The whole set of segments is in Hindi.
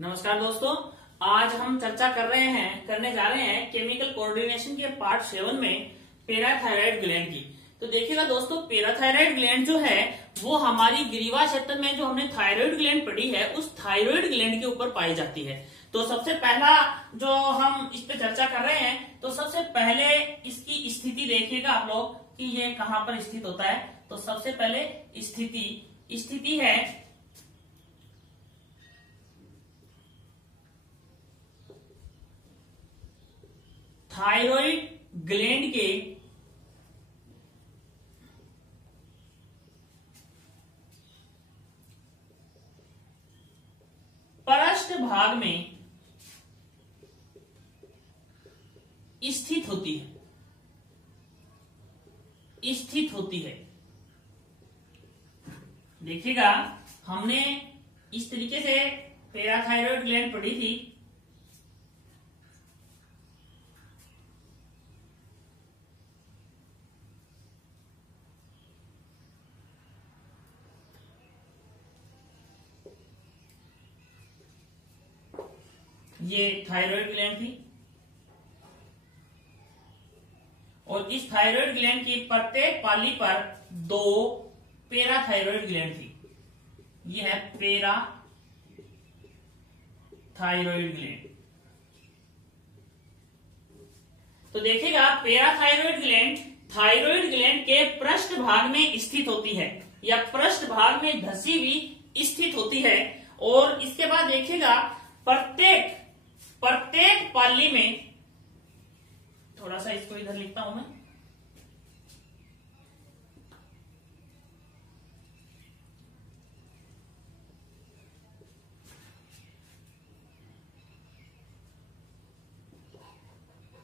नमस्कार दोस्तों, आज हम चर्चा करने जा रहे हैं केमिकल कोऑर्डिनेशन के पार्ट 7 में पैराथायराइड ग्लैंड की। तो देखिएगा दोस्तों, पैराथायराइड ग्लैंड जो है वो हमारी ग्रीवा क्षेत्र में जो हमने थायराइड ग्लैंड पढ़ी है उस थायराइड ग्लैंड के ऊपर पाई जाती है। तो सबसे पहला जो हम इस पे चर्चा कर रहे हैं, तो सबसे पहले इसकी स्थिति देखिएगा आप लोग कि ये कहाँ पर स्थित होता है। तो सबसे पहले स्थिति है थायराइड ग्लैंड के पृष्ठ भाग में स्थित होती है। देखिएगा, हमने इस तरीके से पैराथायराइड ग्लैंड पढ़ी थी। ये थायराइड ग्लैंड थी और इस थायराइड ग्लैंड की प्रत्येक पाली पर 2 पैराथायराइड ग्लैंड थी। ये है पैराथायराइड ग्लैंड। तो देखिएगा, पैराथायराइड ग्लैंड थायराइड ग्लैंड के पृष्ठ भाग में स्थित होती है या पृष्ठ भाग में धसी हुई स्थित होती है। और इसके बाद देखिएगा, प्रत्येक पाली में, थोड़ा सा इसको इधर लिखता हूं मैं,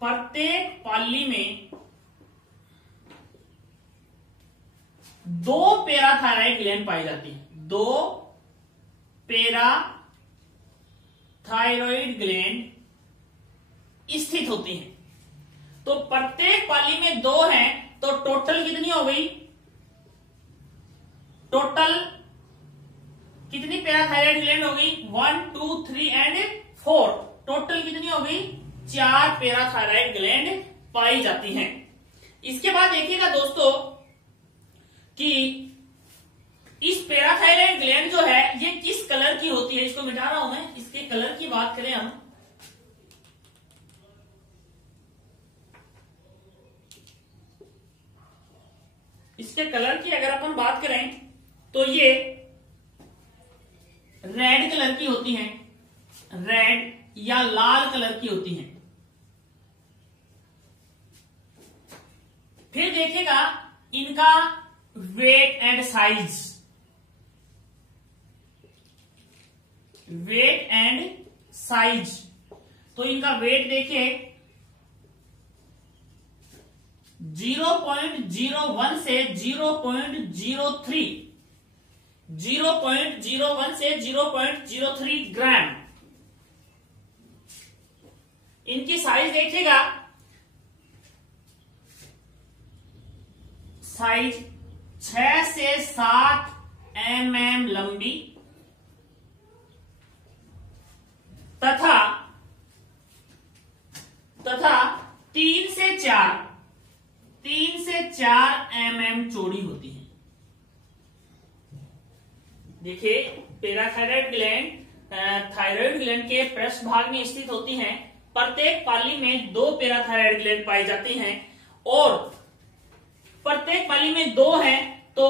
प्रत्येक पाली में 2 पैराथायराइड ग्लैंड पाई जाती है। 2 पैराथायराइड ग्लैंड स्थित होती हैं। तो प्रत्येक पाली में 2 हैं, तो टोटल कितनी हो गई? टोटल कितनी पैराथायराइड ग्लैंड हो गई? 1 2 3 एंड 4। टोटल कितनी हो गई? 4 पैराथायराइड ग्लैंड पाई जाती हैं। इसके बाद देखिएगा दोस्तों कि इस पैराथायराइड ग्लैंड जो है ये किस कलर की होती है। इसको मिटा रहा हूं मैं। इसके कलर की बात करें हम, इसके कलर की अगर अपन बात करें तो ये रेड कलर की होती हैं, रेड या लाल कलर की होती हैं। फिर देखिएगा इनका वेट एंड साइज, तो इनका वेट देखिए 0.01 से 0.03, 0.01 से 0.03 ग्राम। इनकी साइज देखिएगा, साइज 6 से 7 mm लंबी तथा 3 से 4 mm चौड़ी होती है। देखिए, पैराथायराइड ग्लैंड थायराइड ग्लैंड के पृष्ठ भाग में स्थित होती हैं। प्रत्येक पाली में 2 पैराथायराइड ग्लैंड पाई जाती हैं और प्रत्येक पाली में 2 हैं। तो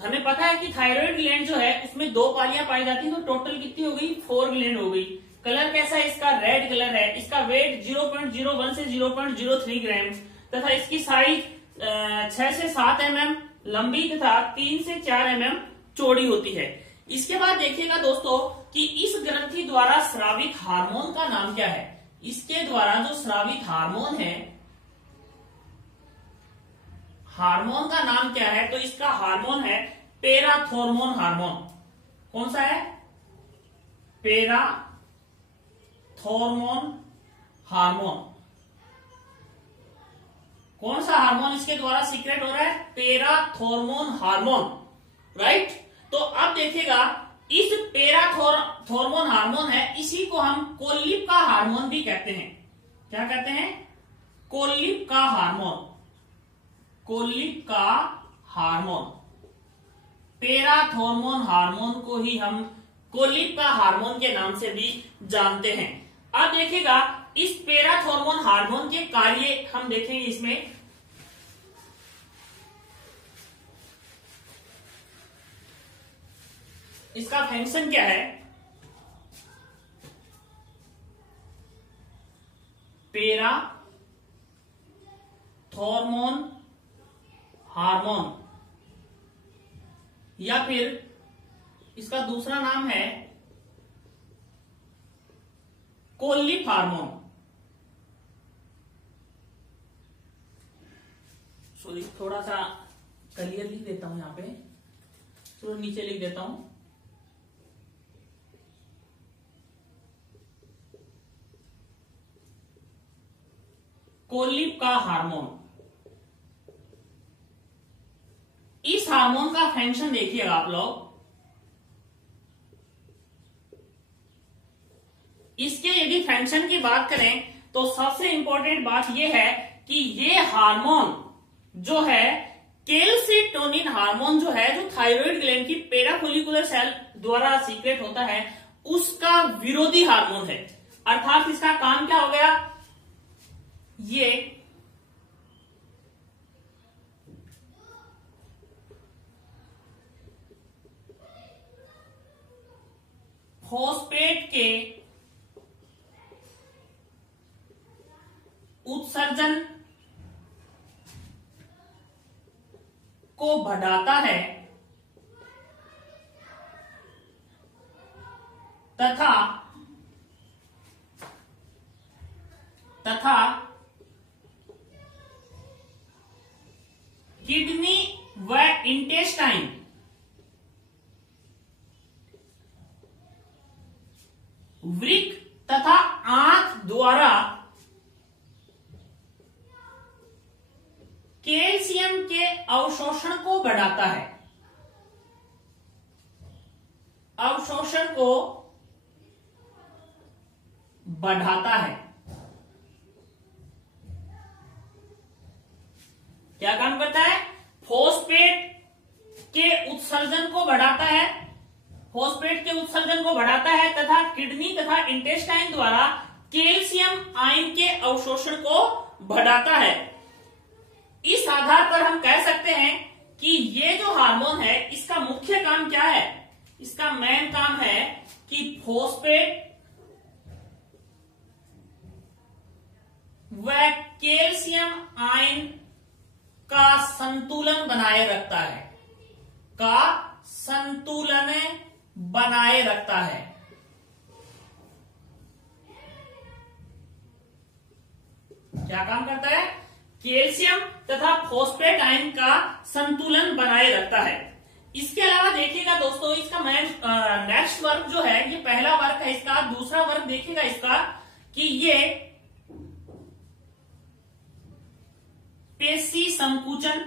हमें पता है कि थायराइड ग्लैंड जो है उसमें 2 पालियां पाई जाती हैं, तो टोटल कितनी हो गई? 4 ग्लैंड हो गई। कलर कैसा है इसका? रेड कलर है। इसका वेट 0.01 से 0.03 ग्राम तथा इसकी साइज 6 से 7 mm लंबी तथा 3 से 4 mm चौड़ी होती है। इसके बाद देखिएगा दोस्तों कि इस ग्रंथि द्वारा स्रावित हार्मोन का नाम क्या है। इसके द्वारा जो स्रावित हार्मोन है, हार्मोन का नाम क्या है? तो इसका हार्मोन है पैराथोर्मोन हार्मोन। कौन सा है? पैराथोर्मोन हार्मोन। कौन सा हार्मोन इसके द्वारा सीक्रेट हो रहा है? पैराथोर्मोन हार्मोन, राइट। तो अब देखिएगा, इस थॉर्मोन हार्मोन है, इसी को हम कोलिप का हार्मोन भी कहते हैं। क्या कहते हैं? कोलिप का हार्मोन। कोलिप का हार्मोन, पैराथॉर्मोन हार्मोन को ही हम कोलिप का हार्मोन के नाम से भी जानते हैं। अब देखिएगा इस पैराथॉर्मोन हार्मोन के कार्य हम देखेंगे। इसमें इसका फंक्शन क्या है? पैराथॉर्मोन हार्मोन, या फिर इसका दूसरा नाम है कोलिप हार्मोन। सॉरी, थोड़ा सा क्लियर लिख देता हूं, यहां पे थोड़ा नीचे लिख देता हूं। कोलिप का हार्मोन, इस हार्मोन का फंक्शन देखिएगा आप लोग। इसके यदि फंक्शन की बात करें तो सबसे इंपॉर्टेंट बात यह है कि ये हार्मोन जो है कैल्सिटोनिन हार्मोन जो है, जो थायराइड ग्लैंड की पैराफोलिकुलर सेल द्वारा सीक्रेट होता है, उसका विरोधी हार्मोन है। अर्थात इसका काम क्या हो गया? ये फॉस्फेट के उत्सर्जन को बढ़ाता है तथा किडनी व इंटेस्टाइन वृक्क तथा आंत द्वारा कैल्शियम के अवशोषण को बढ़ाता है। अवशोषण को बढ़ाता है। क्या काम करता है? फॉस्फेट के उत्सर्जन को बढ़ाता है। फॉस्फेट के उत्सर्जन को बढ़ाता है तथा किडनी तथा इंटेस्टाइन द्वारा कैल्शियम आयन के अवशोषण को बढ़ाता है। इस आधार पर हम कह सकते हैं कि ये जो हार्मोन है, इसका मुख्य काम क्या है? इसका मेन काम है कि फॉस्फेट व कैल्शियम आयन का संतुलन बनाए रखता है। का संतुलन बनाए रखता है। क्या काम करता है? कैल्शियम तथा फॉस्फेट आयन का संतुलन बनाए रखता है। इसके अलावा देखिएगा दोस्तों, इसका नेक्स्ट वर्क जो है, ये पहला वर्क है इसका। दूसरा वर्क देखिएगा इसका कि ये पेशी संकुचन,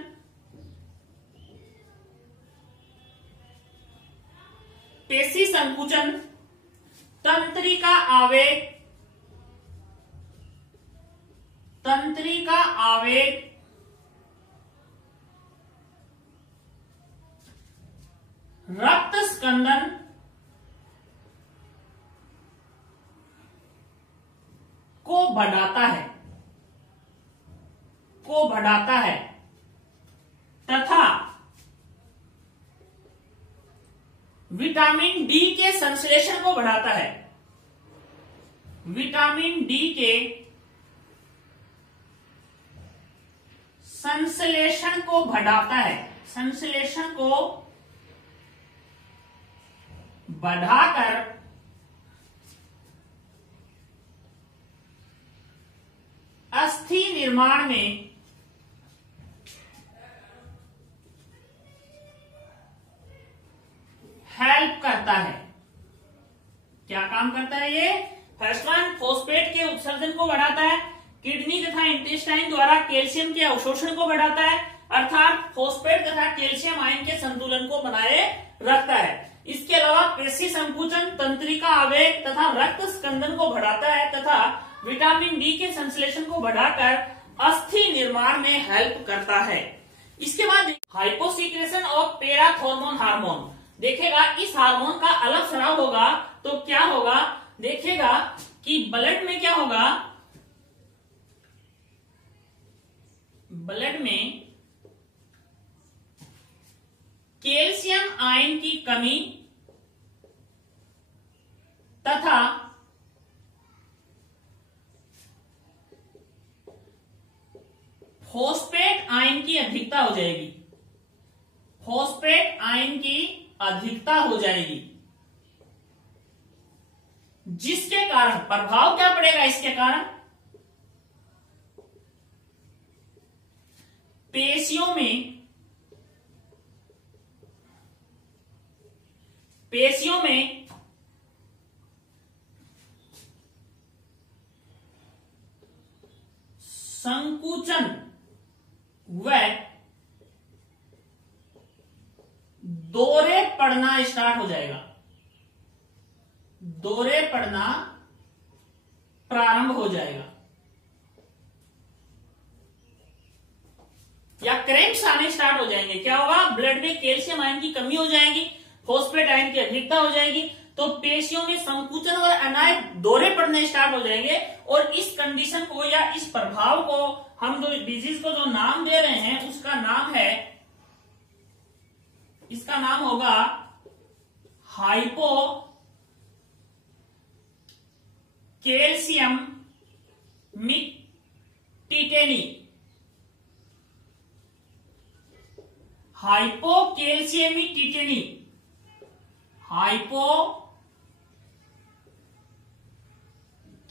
पेशी संकुचन, तंत्रिका आवेग, तंत्रिका आवेग, रक्त स्कंदन को बढ़ाता है, को बढ़ाता है तथा विटामिन डी के संश्लेषण को बढ़ाता है। विटामिन डी के संश्लेषण को बढ़ाता है। संश्लेषण को बढ़ाकर अस्थि निर्माण में हेल्प करता है। क्या काम करता है ये? फर्स्ट वन, फॉस्फेट के उत्सर्जन को बढ़ाता है। किडनी तथा इंटेस्टाइन द्वारा कैल्शियम के अवशोषण को बढ़ाता है, अर्थात फॉस्फेट तथा कैल्शियम आयन के संतुलन को बनाए रखता है। इसके अलावा पेशी संकुचन, तंत्रिका आवेग तथा रक्त स्कंदन को बढ़ाता है तथा विटामिन डी के संश्लेषण को बढ़ाकर अस्थि निर्माण में हेल्प करता है। इसके बाद हाइपोसीक्रेशन ऑफ पैराथॉर्मोन हार्मोन, देखेगा इस हार्मोन का अलग स्राव होगा तो क्या होगा, देखेगा कि ब्लड में क्या होगा, ब्लड में कैल्शियम आयन की कमी तथा फॉस्फेट आयन की अधिकता हो जाएगी, फॉस्फेट आयन की अधिकता हो जाएगी, जिसके कारण प्रभाव क्या पड़ेगा, इसके कारण पेशियों में संकुचन व दौरे पड़ना स्टार्ट हो जाएगा, दौरे पड़ना प्रारंभ हो जाएगा या क्रैम्प्स आने स्टार्ट हो जाएंगे। क्या होगा, ब्लड में कैल्शियम आयन की कमी हो जाएगी, फॉस्फेट आयन की अधिकता हो जाएगी, तो पेशियों में संकुचन और अनाय दौरे पड़ने स्टार्ट हो जाएंगे। और इस कंडीशन को या इस प्रभाव को हम जो डिजीज को जो नाम दे रहे हैं उसका नाम है, इसका नाम होगा hypo calcium tetany, hypocalcemic tetany, hypo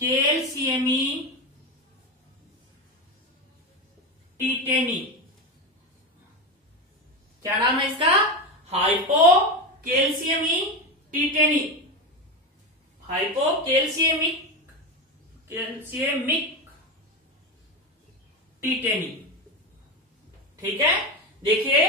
calcemic tetany, क्या नाम है इसका, हाइपोकैल्शियमी टिटेनी, हाइपोकैल्शियमिक टिटेनी। ठीक है, देखिए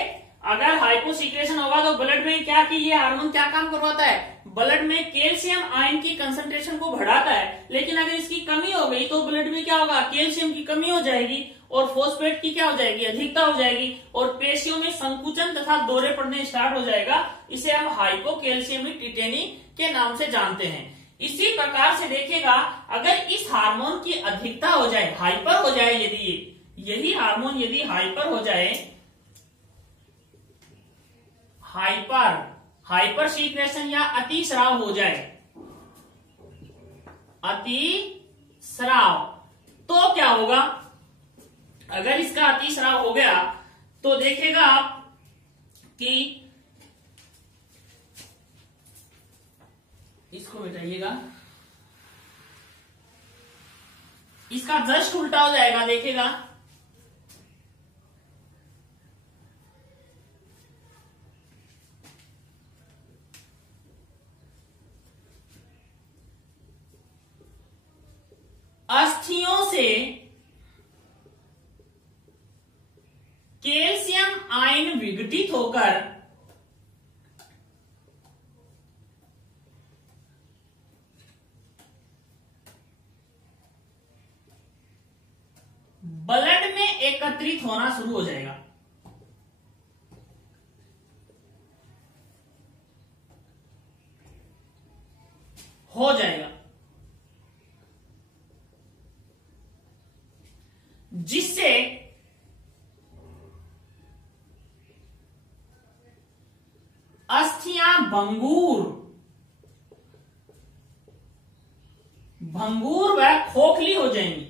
अगर हाइपोसीक्रेशन होगा तो ब्लड में क्या कि ये हार्मोन क्या काम करवाता है, ब्लड में कैल्शियम आयन की कंसंट्रेशन को बढ़ाता है। लेकिन अगर इसकी कमी हो गई तो ब्लड में क्या होगा, कैल्शियम की कमी हो जाएगी और फॉस्फेट की क्या हो जाएगी, अधिकता हो जाएगी और पेशियों में संकुचन तथा दौरे पड़ने स्टार्ट हो जाएगा। इसे हम हाइपोकैल्शियमिक टिटेनी के नाम से जानते हैं। इसी प्रकार से देखिएगा अगर इस हार्मोन की अधिकता हो जाए, हाइपर हो जाए, यदि यही हार्मोन यदि हाइपर हो जाए, हाइपर सीक्रेशन या अतिस्राव हो जाए, अतिस्राव, तो क्या होगा, अगर इसका अतिस्राव हो गया तो देखेगा आप कि इसको मिटाइएगा, इसका जस्ट उल्टा हो जाएगा। देखिएगा अस्थियों से कैल्शियम आयन विघटित होकर ब्लड में एकत्रित होना शुरू हो जाएगा। जिससे अस्थियां भंगूर व खोखली हो जाएंगी।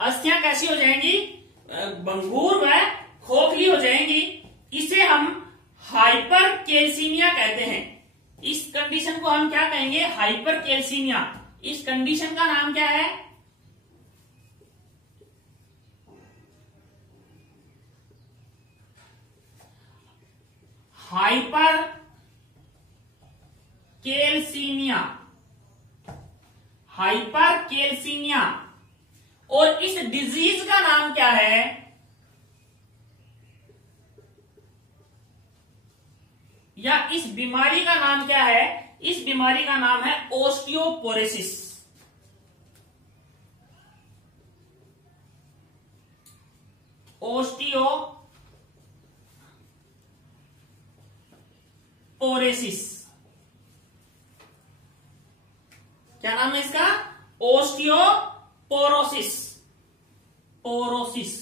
अस्थियां कैसी हो जाएंगी, भंगूर व खोखली हो जाएंगी। इसे हम हाइपर कैल्सीमिया कहते हैं। इस कंडीशन को हम क्या कहेंगे, हाइपर कैल्सीमिया। इस कंडीशन का नाम क्या है, हाइपर कैल्सीमिया। Hyper calcaemia. और इस डिजीज का नाम क्या है, या इस बीमारी का नाम क्या है? इस बीमारी का नाम है ओस्टियोपोरोसिस। ओस्टियोपोरोसिस क्या नाम है इसका? ओस्टियोपोरोसिस। पोरोसिस।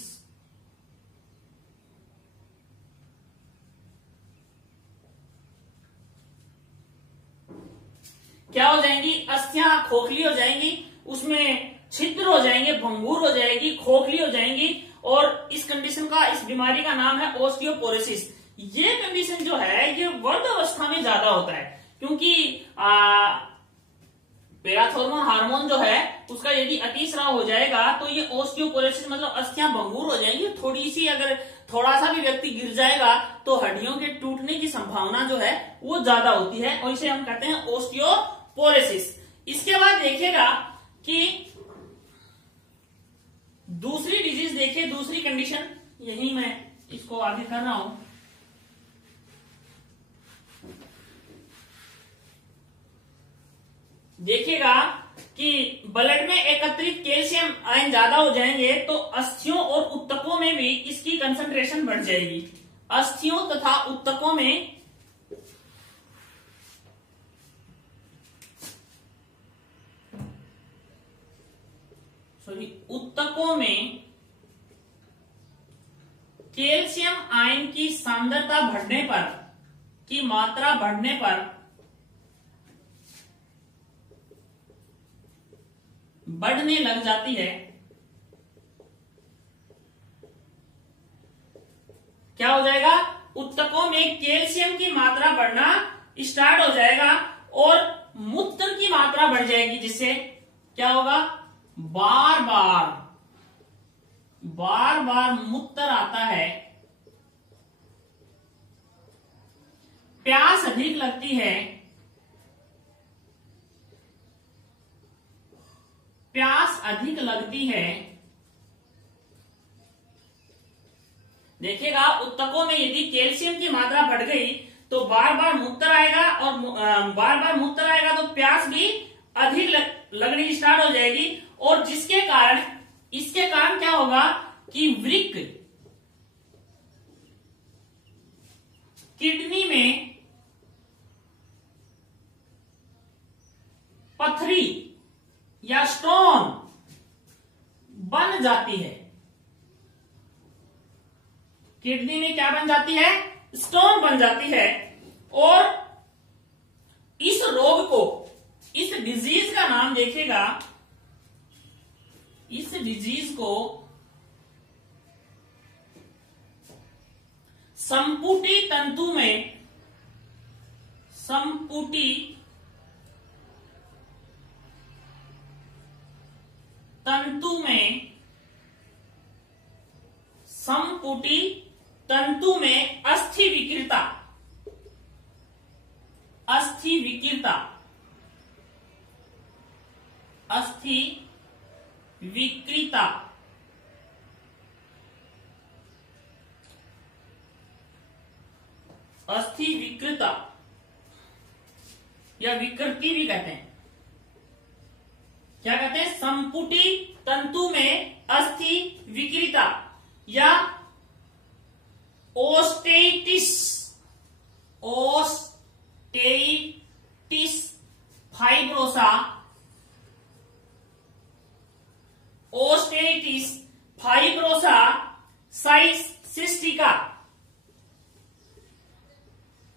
क्या हो जाएंगी? अस्थियां खोखली हो जाएंगी, उसमें छिद्र हो जाएंगे, भंगुर हो जाएगी, खोखली हो जाएंगी, और इस कंडीशन का, इस बीमारी का नाम है ओस्टियोपोरोसिस। ये कंडीशन जो है ये वृद्ध अवस्था में ज्यादा होता है, क्योंकि पैराथॉर्मोन हार्मोन जो है उसका यदि अतिस्राव हो जाएगा तो ये ओस्टियोपोरोसिस मतलब अस्थियां भंगुर हो जाएंगी। थोड़ी सी, अगर थोड़ा सा भी व्यक्ति गिर जाएगा तो हड्डियों के टूटने की संभावना जो है वो ज्यादा होती है, और इसे हम कहते हैं ओस्टियोपोरोसिस। इसके बाद देखिएगा कि दूसरी डिजीज देखिए, दूसरी कंडीशन, यही मैं इसको आगे कर रहा हूं। देखिएगा कि ब्लड में एकत्रित कैल्शियम आयन ज्यादा हो जाएंगे तो अस्थियों और उत्तकों में भी इसकी कंसंट्रेशन बढ़ जाएगी। अस्थियों तथा उत्तकों में उत्तकों में कैल्शियम आयन की सांद्रता बढ़ने पर, की मात्रा बढ़ने पर बढ़ने लग जाती है। क्या हो जाएगा? उत्तकों में कैल्शियम की मात्रा बढ़ना स्टार्ट हो जाएगा और मूत्र की मात्रा बढ़ जाएगी, जिससे क्या होगा? बार बार मूत्र आता है, प्यास अधिक लगती है, प्यास अधिक लगती है। देखिएगा, उत्तकों में यदि कैल्शियम की मात्रा बढ़ गई तो बार बार मूत्र आएगा, और बार बार मूत्र आएगा तो प्यास भी अधिक लगनी स्टार्ट हो जाएगी, और जिसके कारण, इसके कारण क्या होगा कि वृक्क, किडनी में पथरी या स्टोन बन जाती है। किडनी में क्या बन जाती है? स्टोन बन जाती है। और इस रोग को, इस डिजीज का नाम देखिएगा, इस डिजीज को संपुटी तंतु में, संपुटी तंतु में, संपुटी तंतु में अस्थि विकृता, अस्थि विकृता, अस्थि विकृता, अस्थि विकृता या विकृति भी कहते हैं। क्या कहते हैं? संपुटी तंतु में अस्थि विकृता या ओस्टेइटिस, ओस्टेइटिस फाइब्रोसा, ओस्टेइटिस फाइब्रोसा सिस्टिका,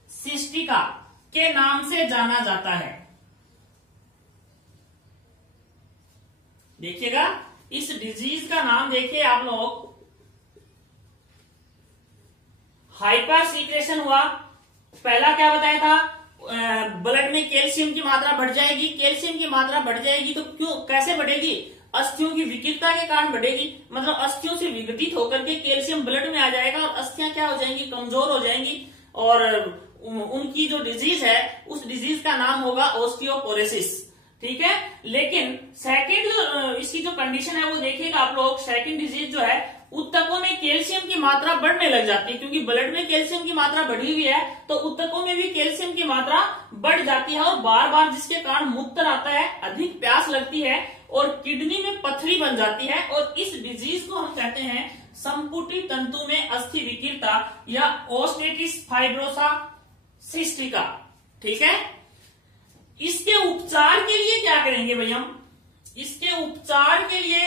सिस्टिका के नाम से जाना जाता है। देखिएगा, इस डिजीज का नाम देखिए आप लोग, हाइपर सीक्रेशन हुआ। पहला क्या बताया था? ब्लड में कैल्शियम की मात्रा बढ़ जाएगी। कैल्शियम की मात्रा बढ़ जाएगी तो क्यों, कैसे बढ़ेगी? अस्थियों की विकृतता के कारण बढ़ेगी, मतलब अस्थियों से विघटित होकर के कैल्शियम ब्लड में आ जाएगा और अस्थियां क्या हो जाएंगी? कमजोर हो जाएंगी, और उनकी जो डिजीज है उस डिजीज का नाम होगा ओस्टियोपोरोसिस। ठीक है, लेकिन सेकंड इसकी जो कंडीशन है वो देखिएगा आप लोग, सेकंड डिजीज जो है उत्तकों में कैल्शियम की मात्रा बढ़ने लग जाती है, क्योंकि ब्लड में कैल्शियम की मात्रा बढ़ी हुई है तो उत्तकों में भी कैल्शियम की मात्रा बढ़ जाती है और बार बार जिसके कारण मूत्र आता है, अधिक प्यास लगती है और किडनी में पथरी बन जाती है और इस डिजीज को हम कहते हैं संपुटी तंतु में अस्थि विकृता या ओस्टेटिस फाइब्रोसा सिस्टिका। ठीक है, इसके उपचार के लिए क्या करेंगे भाई हम? इसके उपचार के लिए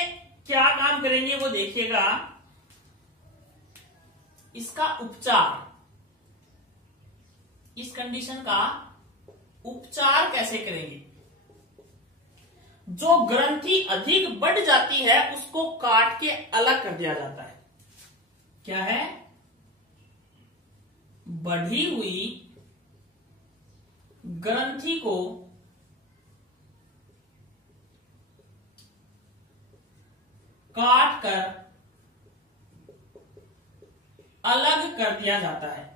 क्या काम करेंगे वो देखिएगा। इसका उपचार, इस कंडीशन का उपचार कैसे करेंगे? जो ग्रंथि अधिक बढ़ जाती है उसको काट के अलग कर दिया जाता है। क्या है? बढ़ी हुई ग्रंथि को काट कर अलग कर दिया जाता है।